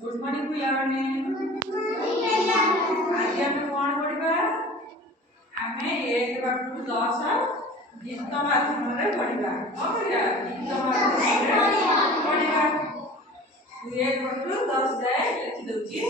Good morning पिलाने आज आम कौन पढ़ा आम 1 ରୁ 10 गीत माध्यम पढ़ा कौन पढ़ा गीत माध्यम पढ़ा 1 ରୁ 10 जाए लिखि दउची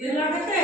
ये लगते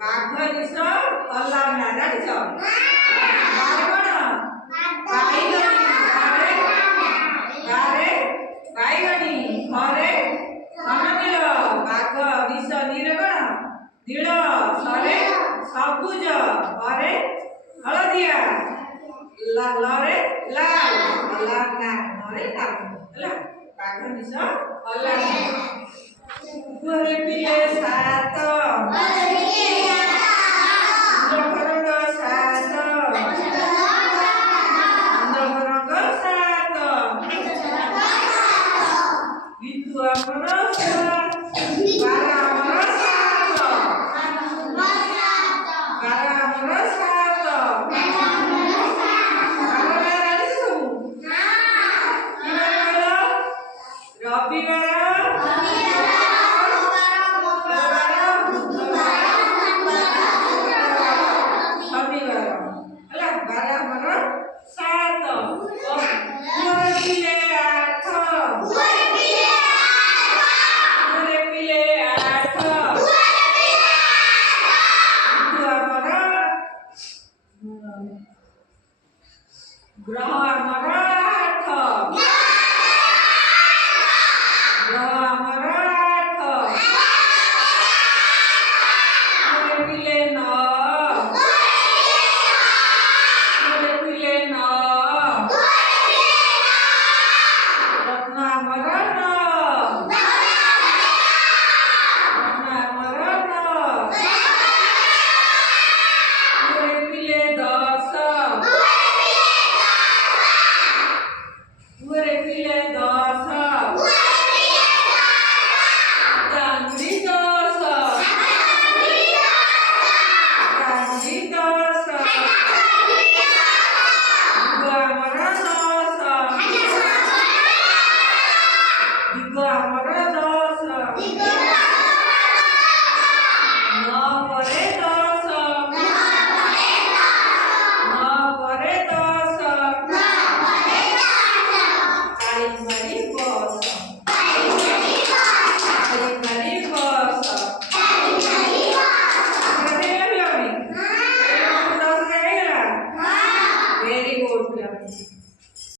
ବାଘ ନିଶ ଅଲାନା ଜାଣିଛ? ବାରେ କଣ? ବାଇଗଣୀ। ବାରେ ବାଇଗଣୀ। ଘରେ ଅନନୀଳ। ବାଘ ନିଶ ନୀଳ କଣ? ନୀଳ। ସରେ ସବୁଜ। ଘରେ ହଳଦିଆ। ଲରେ ଲାଲ। ଅଲାନା ଘରେ ଲାଲ ହେଲା। ବାଘ ନିଶ ଅଲାନା। ଘରେ ପିଲେ ସାତ। ଘରଙ୍ଗ ସାତ। ଘରଙ୍ଗ ସାତ। ঋতু ଆମର ବାର ଆମର ସାତ। ବାର ଆମର ସାତ। ରବିବାର ଶନିବାର ହେଲା। ବାର ଆମର ସାତ। ପିଲେ ଆଠ। ପିଲେ ଆଠ। ଆମର ଗ୍ରହ ଆମର